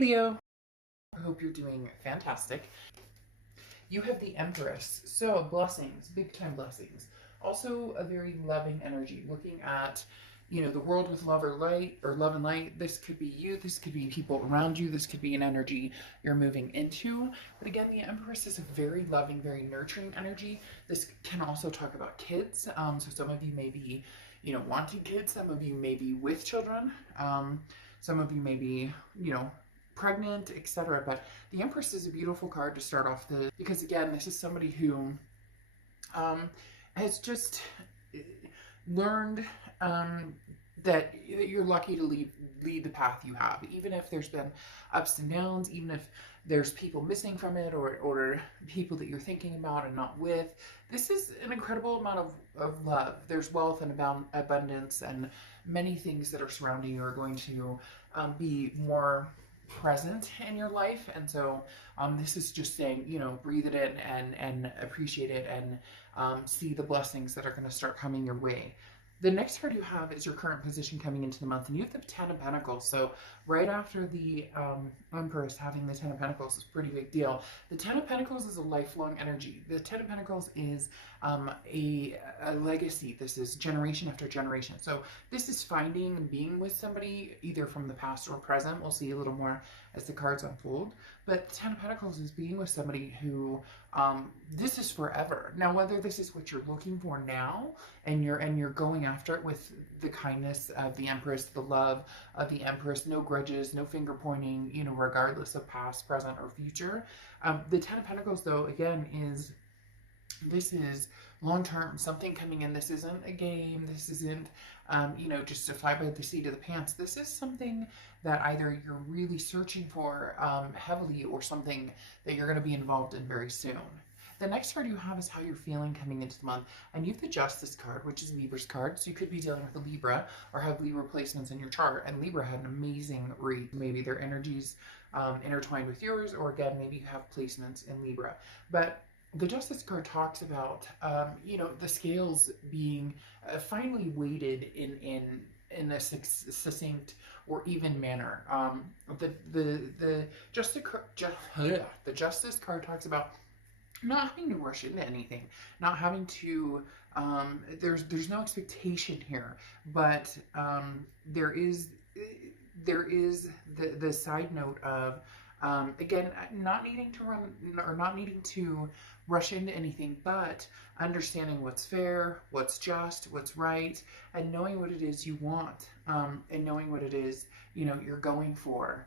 Leo, I hope you're doing fantastic. You have the Empress, so blessings, big time blessings. Also, a very loving energy. Looking at, the world with love or light or love and light. This could be you. This could be people around you. This could be an energy you're moving into. But again, the Empress is a very loving, very nurturing energy. This can also talk about kids. So some of you may be, wanting kids. Some of you may be with children. Some of you may be, pregnant, etc. But the Empress is a beautiful card to start off because again, this is somebody who has just learned that you're lucky to lead the path you have, even if there's been ups and downs, even if there's people missing from it or people that you're thinking about and not with. This is an incredible amount of love. There's wealth and abundance, and many things that are surrounding you are going to be more present in your life. And so this is just saying, breathe it in and appreciate it and see the blessings that are going to start coming your way. The next card you have is your current position coming into the month, and you have the Ten of Pentacles. So right after the Empress, having the Ten of Pentacles is a pretty big deal. The Ten of Pentacles is a lifelong energy. The Ten of Pentacles is a legacy. This is generation after generation. So this is finding and being with somebody either from the past or present. We'll see a little more as the cards unfold. But the Ten of Pentacles is being with somebody who this is forever. Now, whether this is what you're looking for now and you're going after it with the kindness of the Empress, the love of the Empress, no grudges, no finger pointing, regardless of past, present, or future. The Ten of Pentacles, though, again, this is long term, something coming in. This isn't a game. This isn't, just to fly by the seat of the pants. This is something that either you're really searching for heavily or something that you're going to be involved in very soon. The next card you have is how you're feeling coming into the month. And you have the Justice card, which is Libra's card. So you could be dealing with a Libra or have Libra placements in your chart. And Libra had an amazing read. Maybe their energies intertwined with yours, or again, maybe you have placements in Libra. But the Justice card talks about, the scales being finally weighted in a succinct or even manner. The Justice card talks about not having to rush into anything, not having to. There's no expectation here, but there is the side note of. Again, not needing to run or not needing to rush into anything, but understanding what's fair, what's just, what's right, and knowing what it is you want, and knowing what it is, you're going for.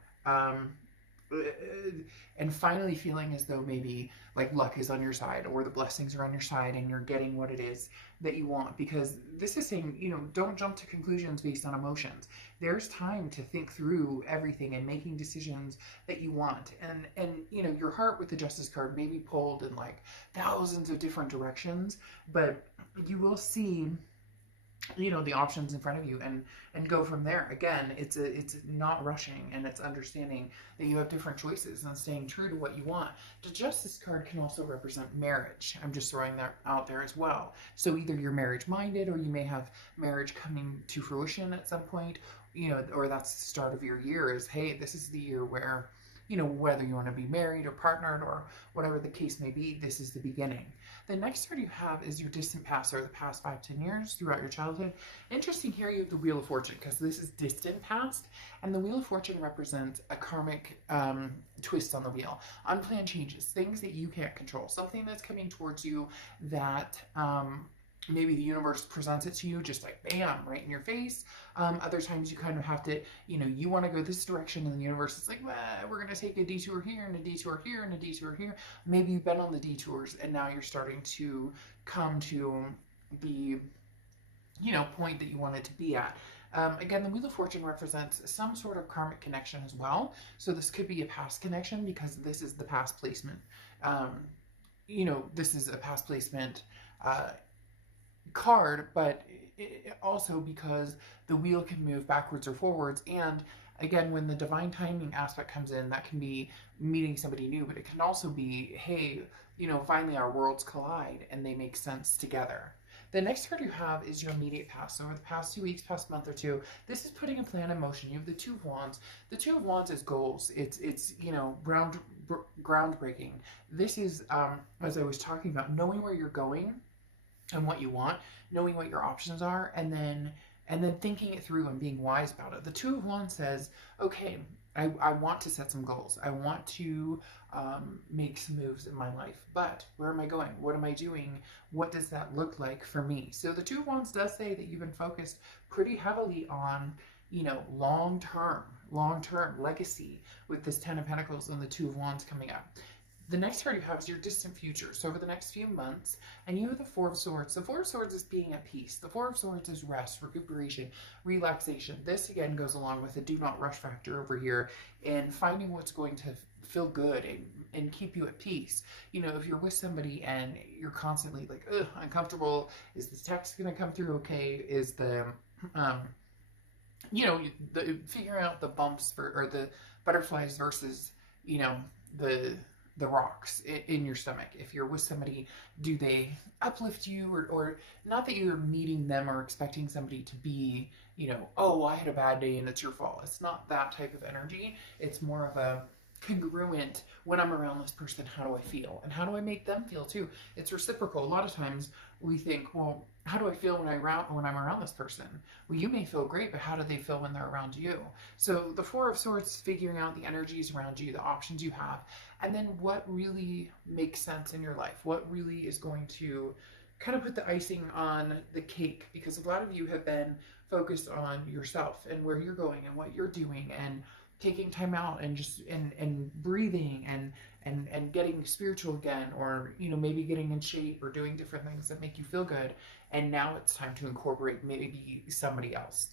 And finally feeling as though maybe like luck is on your side or the blessings are on your side and you're getting what it is that you want. Because this is saying, don't jump to conclusions based on emotions. There's time to think through everything and making decisions that you want. And your heart with the Justice card may be pulled in like thousands of different directions, but you will see the options in front of you and go from there. Again, it's not rushing, and it's understanding that you have different choices and staying true to what you want. The Justice card can also represent marriage. I'm just throwing that out there as well. So either you're marriage minded, or you may have marriage coming to fruition at some point, or that's the start of your year is, hey, this is the year where whether you want to be married or partnered or whatever the case may be, this is the beginning. The next card you have is your distant past, or the past 5-10 years throughout your childhood. Interesting here, you have the Wheel of Fortune, because this is distant past, and the Wheel of Fortune represents a karmic twist on the wheel. Unplanned changes, things that you can't control, something that's coming towards you that maybe the universe presents it to you just like bam, right in your face. Other times you kind of have to, you want to go this direction, and the universe is like, well, we're going to take a detour here and a detour here and a detour here. Maybe you've been on the detours and now you're starting to come to the, point that you wanted to be at. Again, the Wheel of Fortune represents some sort of karmic connection as well. So this could be a past connection because this is the past placement. This is a past placement card, but also because the wheel can move backwards or forwards. And again, when the divine timing aspect comes in, that can be meeting somebody new, but it can also be, hey, finally our worlds collide and they make sense together. The next card you have is your immediate past. So over the past 2 weeks, past month or two, this is putting a plan in motion. You have the Two of Wands. The Two of Wands is goals. It's groundbreaking. This is, as I was talking about, knowing where you're going and what you want, knowing what your options are, and then thinking it through and being wise about it. The Two of Wands says, okay, I want to set some goals. I want to make some moves in my life, but where am I going? What am I doing? What does that look like for me? So the Two of Wands does say that you've been focused pretty heavily on, long-term legacy with this Ten of Pentacles and the Two of Wands coming up. The next card you have is your distant future. So over the next few months, and you have the Four of Swords. The Four of Swords is being at peace. The Four of Swords is rest, recuperation, relaxation. This again goes along with the do not rush factor over here and finding what's going to feel good and keep you at peace. If you're with somebody and you're constantly like, ugh, uncomfortable, is this text going to come through okay? Is the, figuring out the bumps or the butterflies versus, the rocks in your stomach. If you're with somebody, do they uplift you or not that you're meeting them or expecting somebody to be, oh, I had a bad day and it's your fault. It's not that type of energy. It's more of a congruent, when I'm around this person, how do I feel? And how do I make them feel too? It's reciprocal. A lot of times we think, well, how do I feel when I'm around this person? Well, you may feel great, but how do they feel when they're around you? So the Four of Swords, figuring out the energies around you, the options you have, and then what really makes sense in your life, what really is going to kind of put the icing on the cake, because a lot of you have been focused on yourself and where you're going and what you're doing and taking time out and just and breathing and getting spiritual again, or maybe getting in shape or doing different things that make you feel good. And now it's time to incorporate maybe somebody else.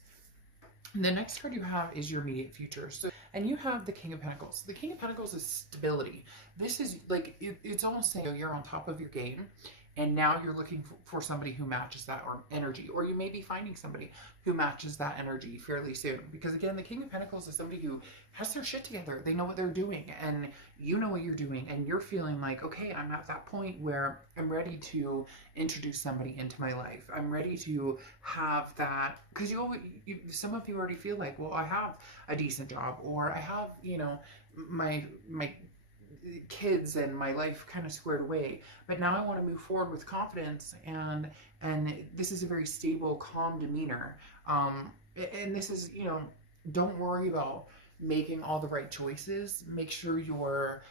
The next card you have is your immediate future. So, and you have the King of Pentacles. The King of Pentacles is stability. This is like, it's almost saying you're on top of your game, and now you're looking for somebody who matches that or energy, or you may be finding somebody who matches that energy fairly soon. Because again, the King of Pentacles is somebody who has their shit together. They know what they're doing, and you know what you're doing, and you're feeling like, okay, I'm at that point where I'm ready to introduce somebody into my life. I'm ready to have that, because some of you already feel like, well, I have a decent job, or I have, my kids and my life kind of squared away, but now I want to move forward with confidence, and this is a very stable, calm demeanor, and this is, don't worry about making all the right choices. Make sure you're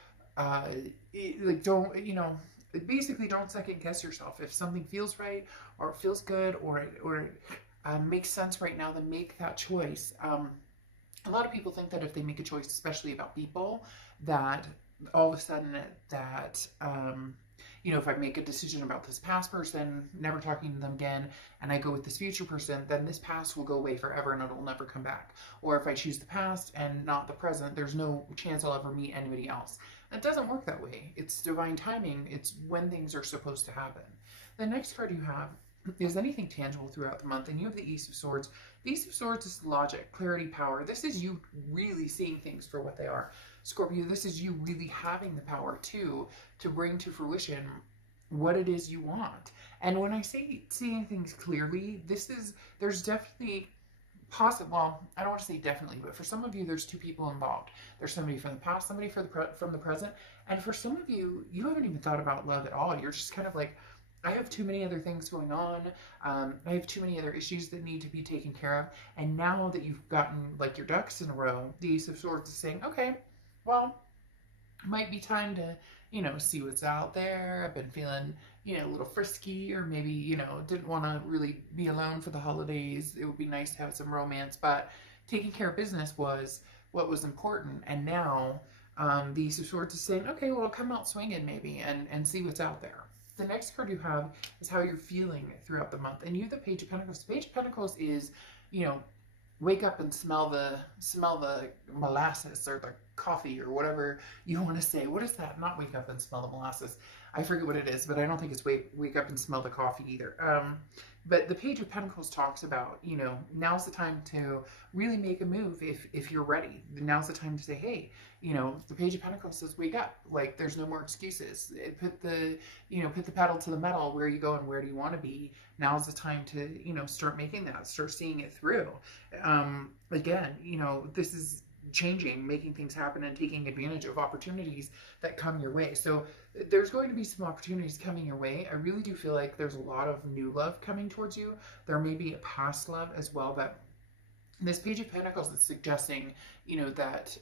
basically don't second guess yourself. If something feels right or feels good or makes sense right now, then make that choice. A lot of people think that if they make a choice, especially about people, that all of a sudden that, if I make a decision about this past person, never talking to them again, and I go with this future person, then this past will go away forever and it'll never come back. Or if I choose the past and not the present, there's no chance I'll ever meet anybody else. It doesn't work that way. It's divine timing. It's when things are supposed to happen. The next card you have is anything tangible throughout the month, and you have the Ace of Swords. The Ace of Swords is logic, clarity, power. This is you really seeing things for what they are. Scorpio, this is you really having the power to bring to fruition what it is you want. And when I say seeing things clearly, there's definitely well, I don't want to say definitely, but for some of you, there's two people involved. There's somebody from the past, somebody from the present, and for some of you, you haven't even thought about love at all. You're just kind of like, I have too many other things going on. I have too many other issues that need to be taken care of. And now that you've gotten like your ducks in a row, the Ace of Swords is saying, okay, well, it might be time to, see what's out there. I've been feeling, a little frisky, or maybe, didn't want to really be alone for the holidays. It would be nice to have some romance, but taking care of business was what was important. And now the Ace of Swords is saying, okay, well, come out swinging maybe and see what's out there. The next card you have is how you're feeling throughout the month. And you have the Page of Pentacles. The Page of Pentacles is, wake up and smell the molasses or the coffee or whatever you want to say. What is that? Not wake up and smell the molasses. I forget what it is, but I don't think it's wake up and smell the coffee either. But the Page of Pentacles talks about, you know, now's the time to really make a move if you're ready. Now's the time to say, hey, you know, the Page of Pentacles says wake up. Like, there's no more excuses. Put the pedal to the metal. Where are you going? Where do you want to be? Now's the time to, you know, start making that, start seeing it through. Again, you know, this is changing, making things happen, and taking advantage of opportunities that come your way. So there's going to be some opportunities coming your way. I really do feel like there's a lot of new love coming towards you. There may be a past love as well, but this Page of Pentacles is suggesting, you know, that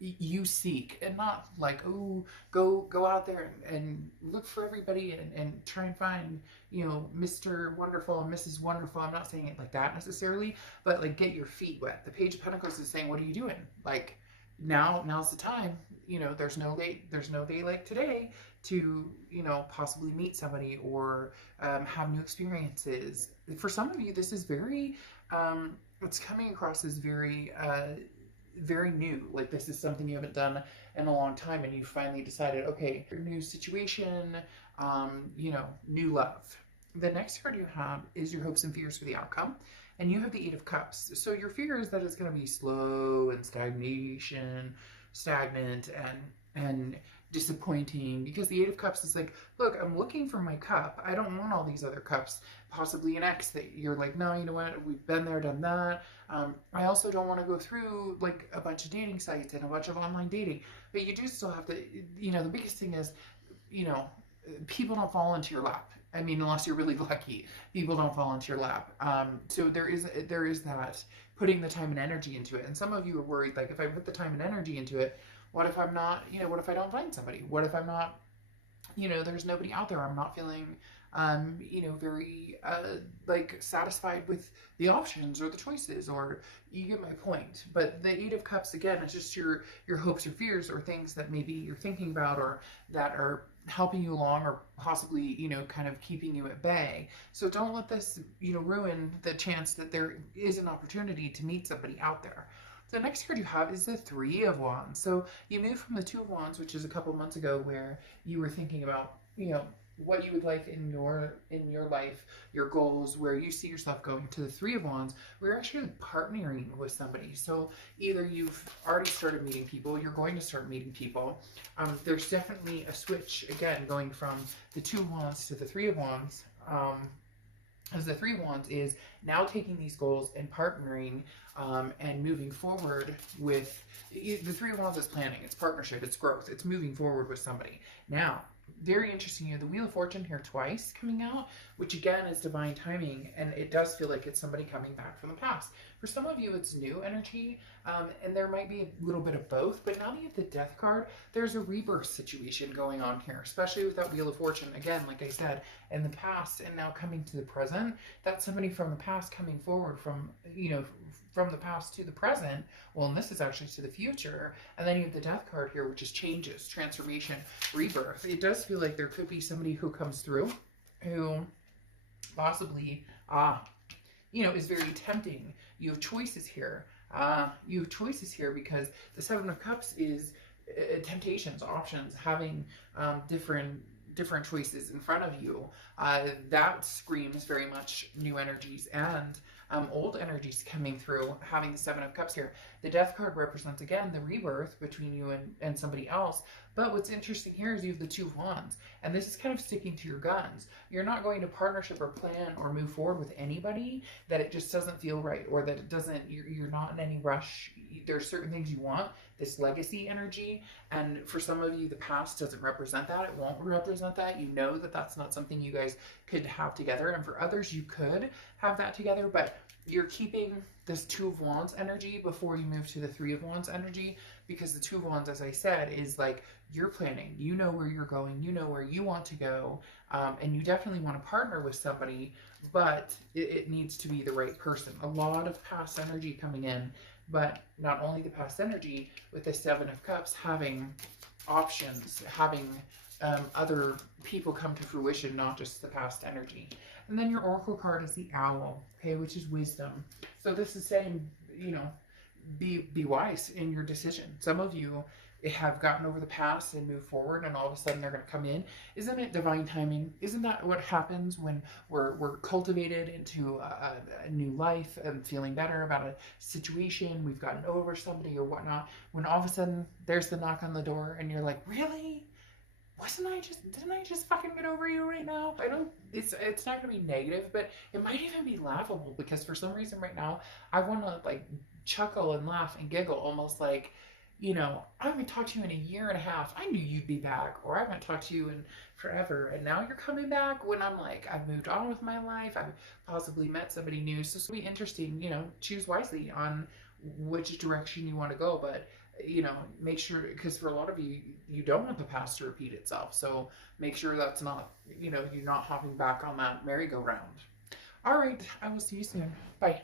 you seek, and not like, oh, go out there and look for everybody and try and find, you know, Mr. Wonderful and Mrs. Wonderful. I'm not saying it like that necessarily, but like, get your feet wet. The Page of Pentacles is saying, what are you doing? Like, now's the time. You know, there's no day like today to, you know, possibly meet somebody or have new experiences. For some of you, this is very it's coming across as very very new. Like, this is something you haven't done in a long time, and you finally decided, okay, new situation, you know, new love. The next card you have is your hopes and fears for the outcome, and you have the Eight of Cups. So your fear is that it's going to be slow and stagnant and disappointing, because the Eight of Cups is like, look, I'm looking for my cup. I don't want all these other cups. Possibly an ex that you're like, no, you know what, we've been there, done that. I also don't want to go through like a bunch of dating sites and a bunch of online dating, but you do still have to, you know, the biggest thing is, you know, people don't fall into your lap. I mean, unless you're really lucky, people don't fall into your lap. So there is that, putting the time and energy into it. And some of you are worried, like, if I put the time and energy into it, what if I'm not, you know, what if I don't find somebody? What if I'm not, you know, there's nobody out there. I'm not feeling, you know, very, like, satisfied with the options or the choices, or you get my point. But the Eight of Cups, again, is just your hopes or fears, or things that maybe you're thinking about, or that are helping you along, or possibly, you know, kind of keeping you at bay. So don't let this, you know, ruin the chance that there is an opportunity to meet somebody out there. The next card you have is the Three of Wands. So you moved from the Two of Wands, which is a couple months ago, where you were thinking about, you know, what you would like in your life, your goals, where you see yourself going, to the Three of Wands. We're actually partnering with somebody. So either you've already started meeting people, you're going to start meeting people. There's definitely a switch, again, going from the Two of Wands to the Three of Wands. As the Three of Wands is now taking these goals and partnering and moving forward with, the Three of Wands is planning, it's partnership, it's growth, it's moving forward with somebody. Now, very interesting, you have the Wheel of Fortune here twice coming out, which again is divine timing, and it does feel like it's somebody coming back from the past. For some of you, it's new energy, and there might be a little bit of both, but now that you have the Death card, there's a rebirth situation going on here, especially with that Wheel of Fortune. Again, like I said, in the past and now coming to the present, that's somebody from the past coming forward from, you know, from the past to the present. Well, and this is actually to the future. And then you have the Death card here, which is changes, transformation, rebirth. It does feel like there could be somebody who comes through who possibly, you know, is very tempting. You have choices here. You have choices here because the Seven of Cups is temptations, options, having different choices in front of you. That screams very much new energies and old energies coming through, having the Seven of Cups here. The Death card represents, again, the rebirth between you and somebody else. But what's interesting here is you have the Two of Wands, and this is kind of sticking to your guns. You're not going to partnership or plan or move forward with anybody that it just doesn't feel right, or that it doesn't, you're not in any rush. There's certain things you want, this legacy energy, and for some of you, the past doesn't represent that. It won't represent that. You know that that's not something you guys could have together, and for others, you could have that together, but you're keeping this Two of Wands energy before you move to the Three of Wands energy, because the Two of Wands, as I said, is like, you're planning, you know where you're going, you know where you want to go, and you definitely want to partner with somebody, but it needs to be the right person. A lot of past energy coming in, but not only the past energy, with the Seven of Cups, having options, having other people come to fruition, not just the past energy. And then your Oracle card is the Owl, okay, which is wisdom. So this is saying, you know, be wise in your decision. Some of you have gotten over the past and moved forward, and all of a sudden they're going to come in. Isn't it divine timing? Isn't that what happens when we're cultivated into a new life and feeling better about a situation? We've gotten over somebody or whatnot. When all of a sudden there's the knock on the door, and you're like, really? Didn't I just fucking get over you right now? I don't, it's not gonna be negative, but it might even be laughable, because for some reason right now I want to like chuckle and laugh and giggle, almost like, I haven't talked to you in a year and a half. I knew you'd be back, or I haven't talked to you in forever, and now you're coming back, when I'm like, I've moved on with my life. I've possibly met somebody new. So it's gonna be interesting. Choose wisely on which direction you want to go, but make sure, because for a lot of you, you don't want the past to repeat itself. So make sure that's not, you're not hopping back on that merry-go-round. All right, I will see you soon. Bye.